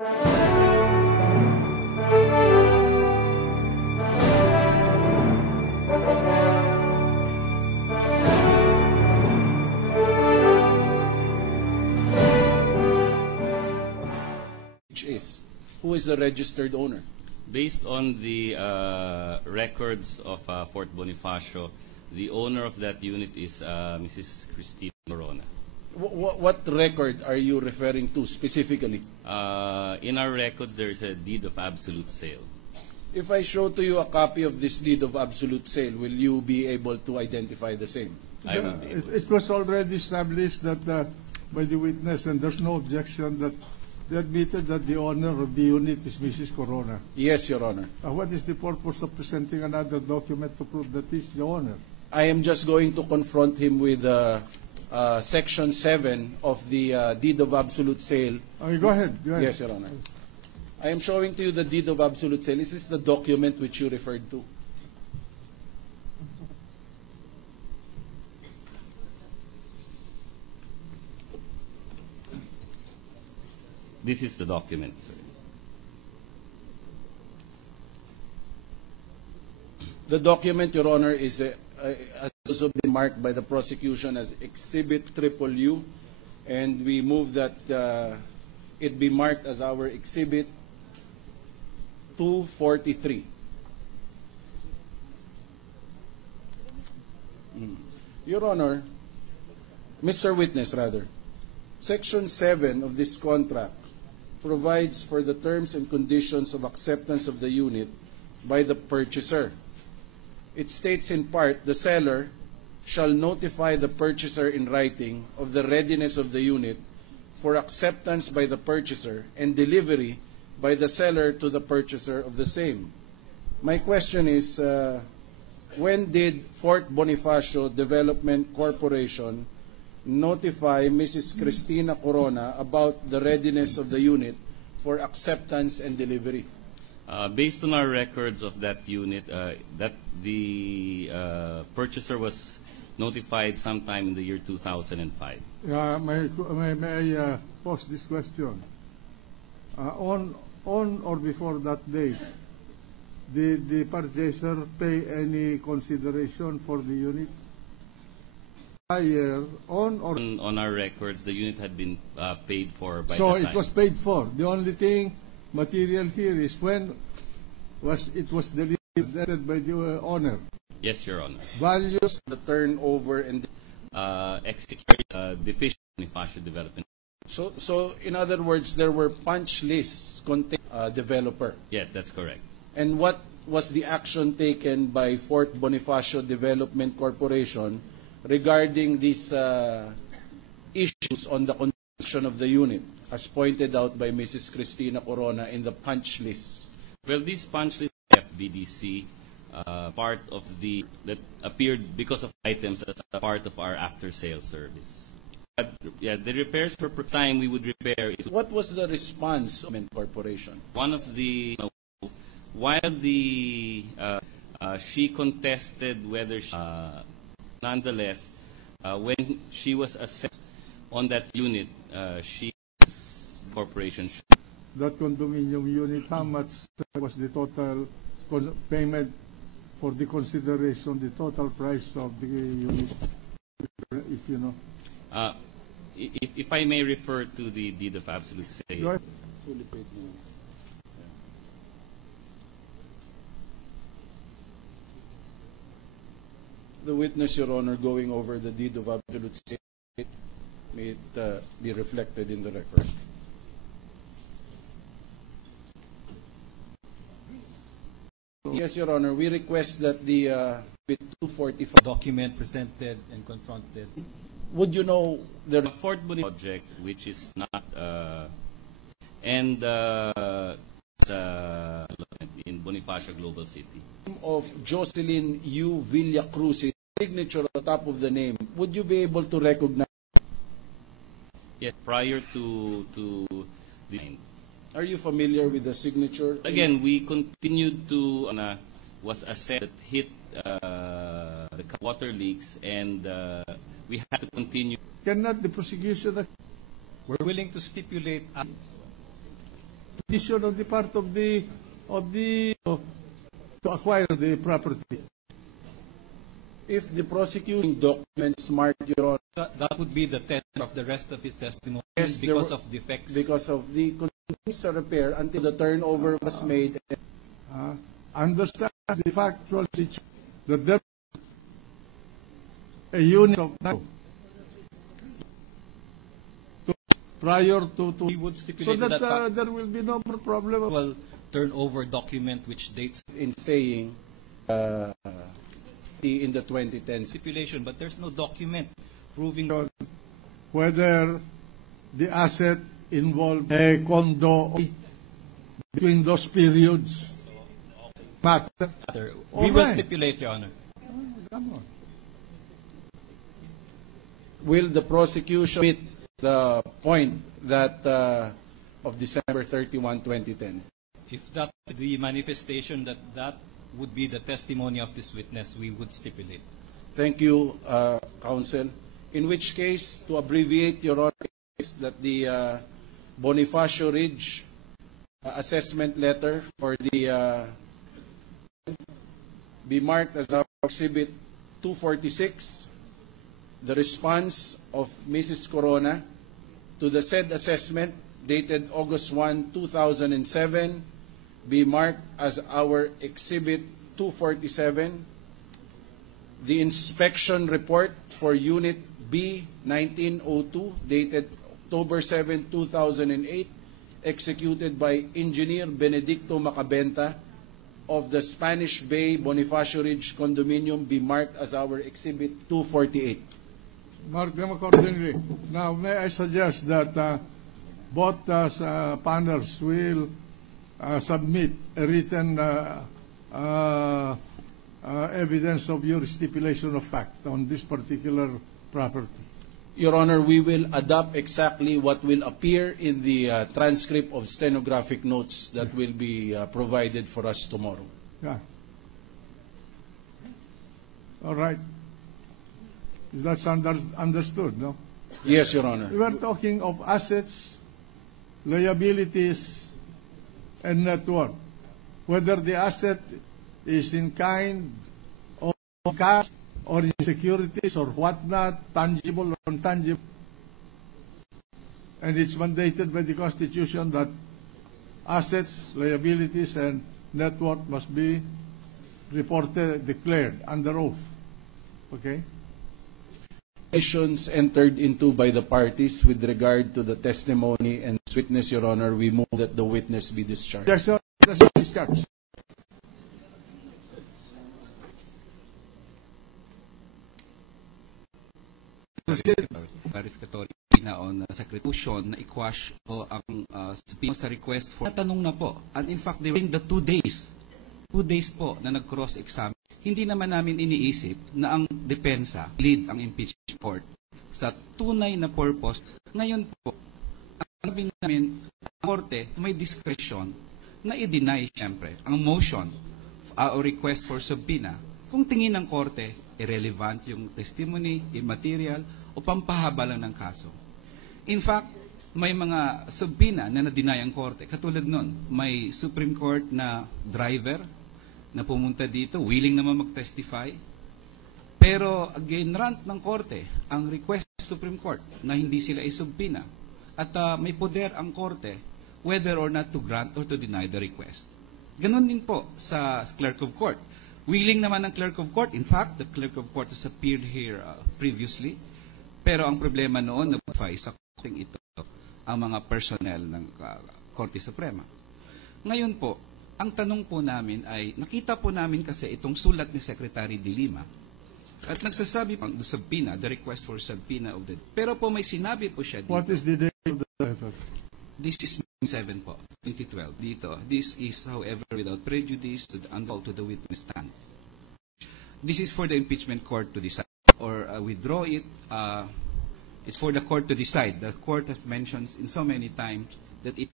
Who is the registered owner? Based on the records of Fort Bonifacio, the owner of that unit is Mrs. Cristina Corona. What record are you referring to specifically? In our records, there is a deed of absolute sale. If I show to you a copy of this deed of absolute sale, will you be able to identify the same? I will be able. It was already established that by the witness, and there's no objection, that they admitted that the owner of the unit is Mrs. Corona. Yes, Your Honor. What is the purpose of presenting another document to prove that he's the owner? I am just going to confront him with Section 7 of the deed of absolute sale. Go ahead. Yes, Your Honor. I am showing to you the deed of absolute sale. This is the document which you referred to. This is the document, sir. The document, Your Honor, has also been marked by the prosecution as Exhibit UU, and we move that it be marked as our Exhibit 243. Your Honor, Mr. Witness, rather, Section 7 of this contract provides for the terms and conditions of acceptance of the unit by the purchaser. It states in part, the seller shall notify the purchaser in writing of the readiness of the unit for acceptance by the purchaser and delivery by the seller to the purchaser of the same. My question is, when did Fort Bonifacio Development Corporation notify Mrs. Cristina Corona about the readiness of the unit for acceptance and delivery? Based on our records of that unit, that the purchaser was notified sometime in the year 2005. May I pose this question? On or before that date, did the purchaser pay any consideration for the unit? On our records, the unit had been paid for by so the time. It was paid for. The only thing material here is when it was delivered by the owner. Yes, Your Honor. Values, the turnover and executed deficient Bonifacio Development. So in other words, there were punch lists containing developer. Yes, that's correct. And what was the action taken by Fort Bonifacio Development Corporation regarding these issues on the construction of the unit, as pointed out by Mrs. Cristina Corona in the punch list? Well, this punch list FBDC, part of that appeared because of items as a part of our after-sale service. Yeah, the repairs per time we would repair. What was the response of the corporation? One of the, while she contested whether she, nonetheless, when she was assessed on that unit, corporation. That condominium unit, how much was the total payment for the consideration, the total price of the unit, if you know? If I may refer to the deed of absolute sale. The witness, Your Honor, going over the deed of absolute sale, may it be reflected in the record. Yes, Your Honor, we request that the 245 document presented and confronted. Would you know the Fort Bonifacio project, which is not in Bonifacio Global City, of Jocelyn U. Villacruz, signature on the top of the name, would you be able to recognize? Yes, prior to the. Are you familiar with the signature? Again, we continued to was assessed that hit the water leaks, and we had to continue. Cannot the prosecution? We're willing to stipulate. decision on the part of the to acquire the property. If the prosecuting documents mark, Your Honor, That would be the test of the rest of his testimony Yes, there because were- of defects. because of the continuous repair until the turnover was made. Understand the factual situation that there a unit of now prior to We would so stipulate that, that fact. there will be no more problem. Well, turnover document which dates In saying in the 2010 stipulation, but there's no document proving Whether the asset involved a condo between those periods matter. matter. All We will right. stipulate, Your Honor. Come on. will the prosecution meet the point that of December 31, 2010? If that the manifestation that would be the testimony of this witness, we would stipulate. Thank you, counsel. In which case, to abbreviate, Your Honor, is that the Bonifacio Ridge assessment letter for the be marked as our Exhibit 246, the response of Mrs. Corona to the said assessment dated August 1, 2007, be marked as our Exhibit 247, the inspection report for Unit B 1902 dated October 7, 2008, executed by Engineer Benedicto Macabenta of the Spanish Bay Bonifacio Ridge Condominium, be marked as our Exhibit 248. Mark them accordingly. Now, may I suggest that both panels will submit a written evidence of your stipulation of fact on this particular property. Your Honor, we will adopt exactly what will appear in the transcript of stenographic notes that will be provided for us tomorrow. Yeah. All right. Is that understood, no? Yes, Your Honor. We are talking of assets, liabilities, and net worth. Whether the asset is in kind or cash or in securities or whatnot, tangible or intangible. And it's mandated by the Constitution that assets, liabilities, and net worth must be reported, declared under oath. Okay? Conditions entered into by the parties with regard to the testimony and witness, Your Honor, we move that the witness be discharged. Yes, sir. Discharge. Clarificatory na on secretion na i-quash o ang subpoena sa request for natanong na po. And in fact, during the 2 days po na nag-cross-examine, hindi naman namin iniisip na ang depensa lead ang impeachment court sa tunay na purpose. Ngayon po, ang sabi namin, ang korte may discretion na i-deny siyempre ang motion o request for subpoena kung tingin ng korte irrelevant yung testimony, immaterial, o pampahaba lang ng kaso. In fact, may mga subpoena na na-deny ang korte. Katulad nun, may Supreme Court na driver na pumunta dito, willing naman mag-testify. Pero again, grant ng korte ang request sa Supreme Court na hindi sila isubpoena. At may poder ang korte whether or not to grant or to deny the request. Ganon din po sa clerk of court. Willing naman ng clerk of court. In fact, the clerk of court has appeared here previously. Pero ang problema noon, na-verify sa korting ito ang mga personnel ng Korte Suprema. Ngayon po, ang tanong po namin ay, nakita po namin kasi itong sulat ni Secretary De Lima at nagsasabi po the subpoena, the request for subpoena of the... Pero po may sinabi po siya dito. What is the date of the letter? This is 7 po, 2012. Dito, this is, however, without prejudice to the witness stand. This is for the impeachment court to decide or withdraw it. It's for the court to decide. The court has mentioned in so many times that it